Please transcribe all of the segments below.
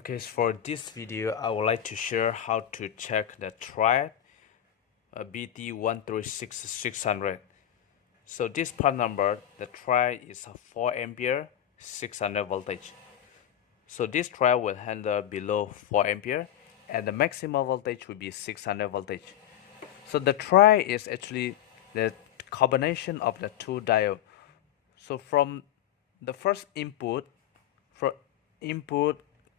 Okay, so for this video, I would like to share how to check the triac BT136-600. So this part number, the triac is a 4 ampere 600 voltage. So this triac will handle below 4 ampere and the maximum voltage will be 600 voltage. So the triac is actually the combination of the two diodes. So from the first input,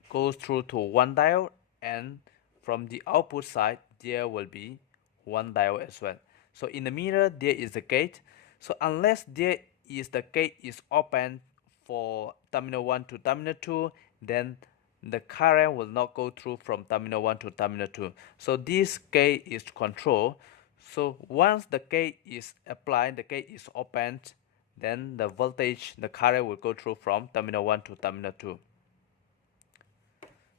goes through to one diode, and from the output side there will be one diode as well. So in the meter there is the gate. So unless the gate is open for terminal 1 to terminal 2, then the current will not go through from terminal 1 to terminal 2. So this gate is controlled. So once the gate is applied, the gate is opened, then the current will go through from terminal 1 to terminal 2.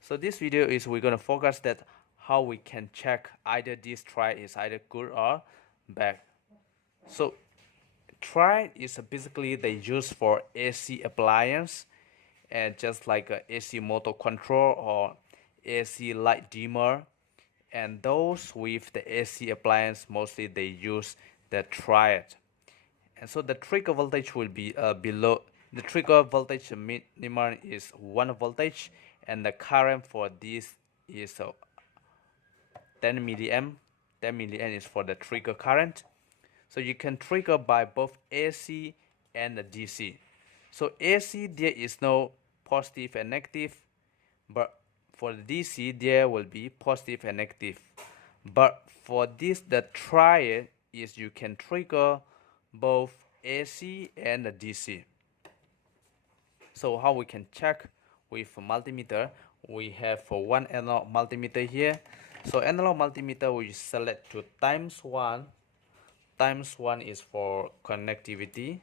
So this video is we're going to focus that how we can check either this triac is either good or bad. So triac is basically they use for AC appliance, and just like a AC motor control or AC light dimmer, and those with the AC appliance mostly they use the triac. And so the trigger voltage will be below the trigger voltage minimum is 1 voltage, and the current for this is 10 milliamp. 10 milliamp is for the trigger current. So you can trigger by both AC and the DC. So AC there is no positive and negative, but for the DC there will be positive and negative. But for this the triac is you can trigger both AC and the DC. So how we can check with multimeter? We have one analog multimeter here. So analog multimeter we select to times 1. Times 1 is for connectivity.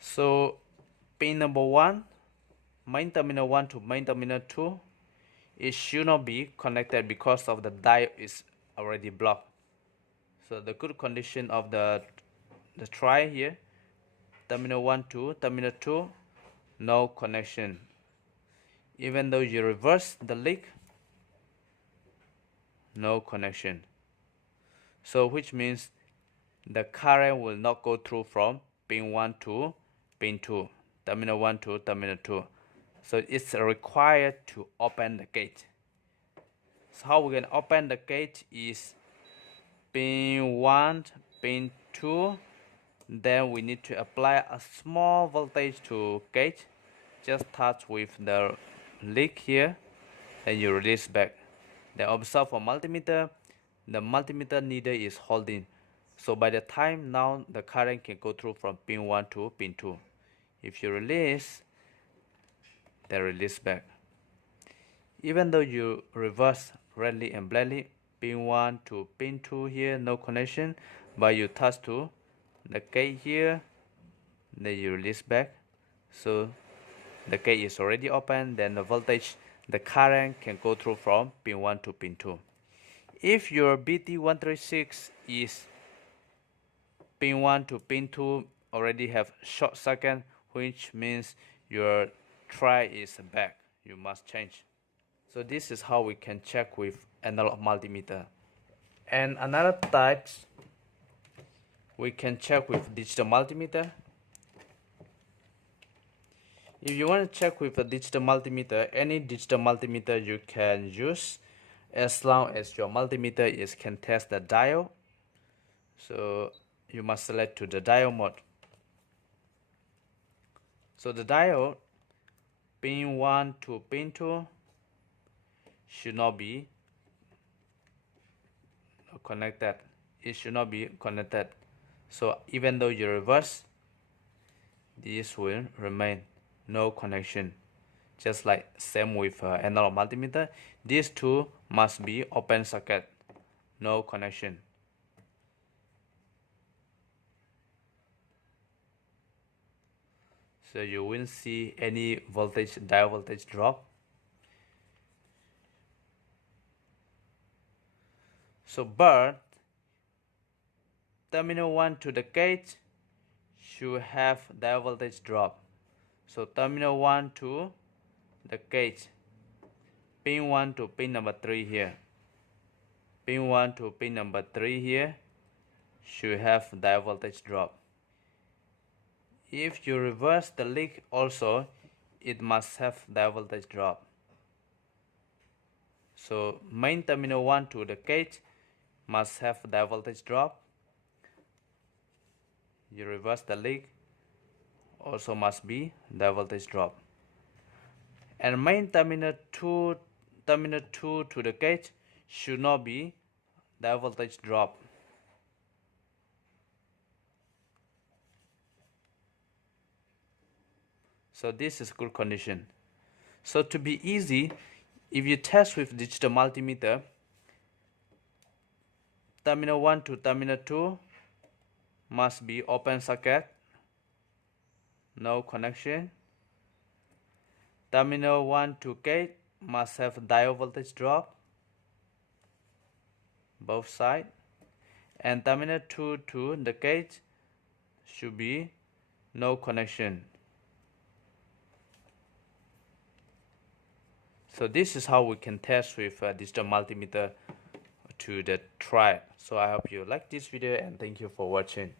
So pin number 1, main terminal 1 to main terminal 2, it should not be connected because of the diode is already blocked. So the good condition of the triac here, terminal 1 to terminal 2, no connection. Even though you reverse the leak, no connection. So which means the current will not go through from pin 1 to pin 2, terminal 1 to terminal 2. So it's required to open the gate. So how we can open the gate is pin 1, pin 2, then we need to apply a small voltage to gate. Just touch with the leak here, then you release back. Then observe for multimeter, the multimeter needle is holding. So by the time now the current can go through from pin 1 to pin 2. If you release, then release back. Even though you reverse redly and blackly, pin 1 to pin 2 here, no connection, but you touch to the gate here, then you release back. So the gate is already open, then the voltage, the current can go through from pin 1 to pin 2. If your BT136 is pin 1 to pin 2 already have short circuit, which means your triac is back. You must change. So this is how we can check with analog multimeter. And another type, we can check with digital multimeter. If you want to check with a digital multimeter, any digital multimeter you can use, as long as your multimeter can test the diode. So you must select to the diode mode. So the diode, pin 1 to pin 2 should not be connected. It should not be connected. So even though you reverse, this will remain no connection. Just like same with analog multimeter, these two must be open circuit, no connection. So you won't see any diode voltage drop. So but terminal 1 to the gate should have diode voltage drop. So terminal 1 to the gate, pin 1 to pin number 3 here, pin 1 to pin number 3 here should have diode voltage drop. If you reverse the lead also, it must have diode voltage drop. So main terminal 1 to the gate must have diode voltage drop. You reverse the lead, also must be diode voltage drop. And main terminal 2 to the gate should not be diode voltage drop. So this is good condition. So to be easy, if you test with digital multimeter, terminal 1 to terminal 2 must be open circuit, no connection. Terminal 1 to gate must have diode voltage drop, both sides. And terminal 2 to the gate should be no connection. So this is how we can test with digital multimeter to the triac. So I hope you like this video and thank you for watching.